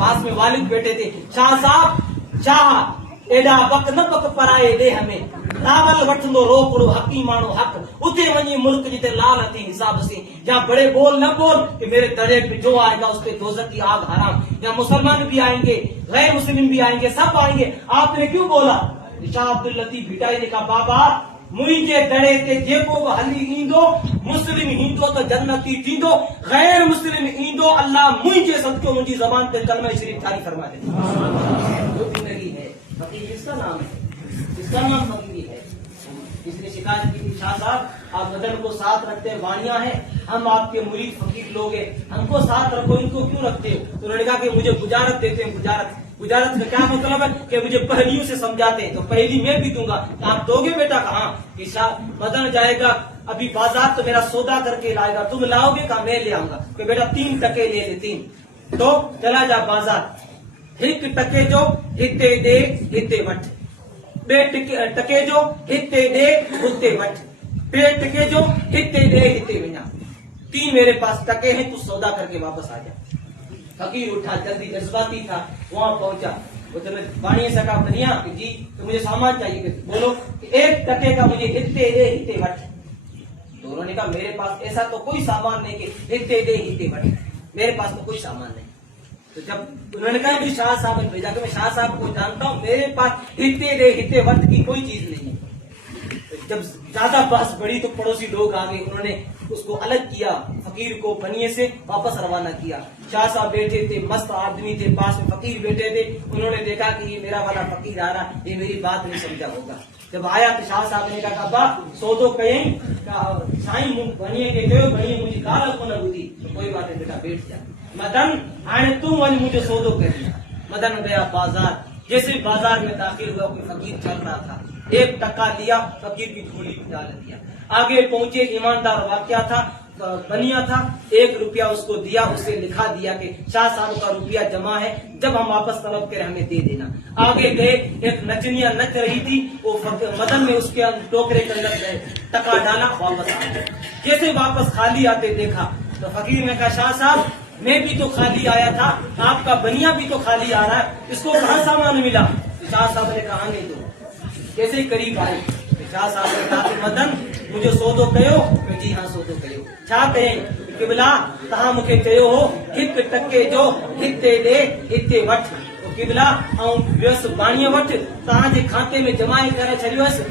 पास में वालिद बैठे थे। शाह साहब शाह एडा बक न बक पराए दे हमें रावल वठंदो रोकड़ो हकी मानो हक उते वनी मुल्क जिते लाल थी हिसाब से। या बड़े बोल न बोल कि मेरे दड़े पे जो आएगा उस पे दोजख की आग हराम। या मुसलमान भी आएंगे, गैर मुस्लिम भी आएंगे, सब आएंगे। आपने क्यों बोला? शाह अब्दुल लतीफ भिटाई ने कहा बाबा मुझे दड़े ते जेको हली ईंदो मुस्लिम ईंदो तो जन्नती थींदो, गैर मुस्लिम ईंदो अल्लाह मुझे सदको मुझी जबान पे कलमा शरीफ जारी फरमा दे। जो जिंदगी है फकीर किसका नाम है? इसका नाम फकीरी है। इसने शिकायत की थी शाह साहब आप मदन को साथ रखते हैं, वाणियां हैं, हम आपके मुरीद फकीर लोग हैं, हमको साथ रखो, इनको क्यों रखते हो? तो उन्होंने कहा कि मुझे गुजारत देते हैं। गुजारत गुजारत का क्या मतलब है? कि मुझे पहलियों से समझाते हैं, तो पहली मैं भी दूंगा। तो आप दोगे बेटा? कहा कि शाह मदन जाएगा अभी बाजार तो मेरा सौदा करके लाएगा, तुम लाओगे? कहा मैं ले आऊंगा। कि बेटा 3 टके ले ले 3। तो चला जा बाजार, 1 टके जो हिते दे हिते वठ, 2 टके जो हिते दे हुते वठ, 2 टके जो हिते दे हिते वञा, 3 मेरे पास टके हैं, तू सौदा करके वापस आ जा। फकीर उठा, जल्दी जज्बाती था, वहां पहुंचा। वो तुम्हें वाणी से कहा बनिया कि जी तो मुझे सामान चाहिए। बोलो 1 टके का मुझे हिते दे हिते वठ। दोनों ने कहा मेरे पास ऐसा तो कोई सामान नहीं कि हिते दे हिते वठ, मेरे पास तो कोई सामान नहीं। तो जब उन्होंने कहा कि शाह साहब ने भेजा कि मैं शाह साहब को जानता हूं, मेरे पास हिते दे हिते वठ की कोई चीज नहीं है। जब ज्यादा बहस बढ़ी तो पड़ोसी लोग आ गए, उन्होंने उसको अलग किया, फकीर को बनिए से वापस रवाना किया। शाह साहब बैठे थे, मस्त आदमी थे, पास में फकीर बैठे थे। उन्होंने देखा कि ये मेरा वाला फकीर आ रहा, ये मेरी बात नहीं समझा होगा। जब आया तो शाह साहब ने कहा बा सौदो कहीं साईं बनिए के कहो, बनिए मुझे गाल को न बुधी। तो कोई बात नहीं बेटा बैठ जा। मदन आने तुम वन मुझे सौदो कर दिया। मदन गया बाजार, जैसे बाजार में दाखिल हुआ कोई फकीर चल रहा था, 1 टका लिया, फकीर की झोली में डाल दिया। आगे पहुंचे, ईमानदार वाकया था, बनिया था, 1 रुपया उसको दिया, उसे लिखा दिया कि शाह साहब का रुपया जमा है, जब हम वापस तलब करें हमें दे देना। आगे गए, एक नचनिया नच रही थी, वो मदन में उसके टोकरे के अंदर गए, टका डाला, वापस आ गए। जैसे वापस खाली आते देखा तो फकीर ने कहा शाह साहब मैं भी तो खाली आया था, आपका बनिया भी तो खाली आ रहा है, इसको कहाँ सामान मिला? शाह साहब ने कहा नहीं दो। जैसे ही करीब आए शाह साहब ने कहा कि मदन मुझे सौदो कयो? जी हाँ सौदो कयो। छा कहें? किबला तहां मूंखे चयो हो 1 टके जो हिते दे हिते वठ। किबला ऐं वियुसि बाणीअ वटि, तव्हांजे खाते में जमाए करे छॾियोसि।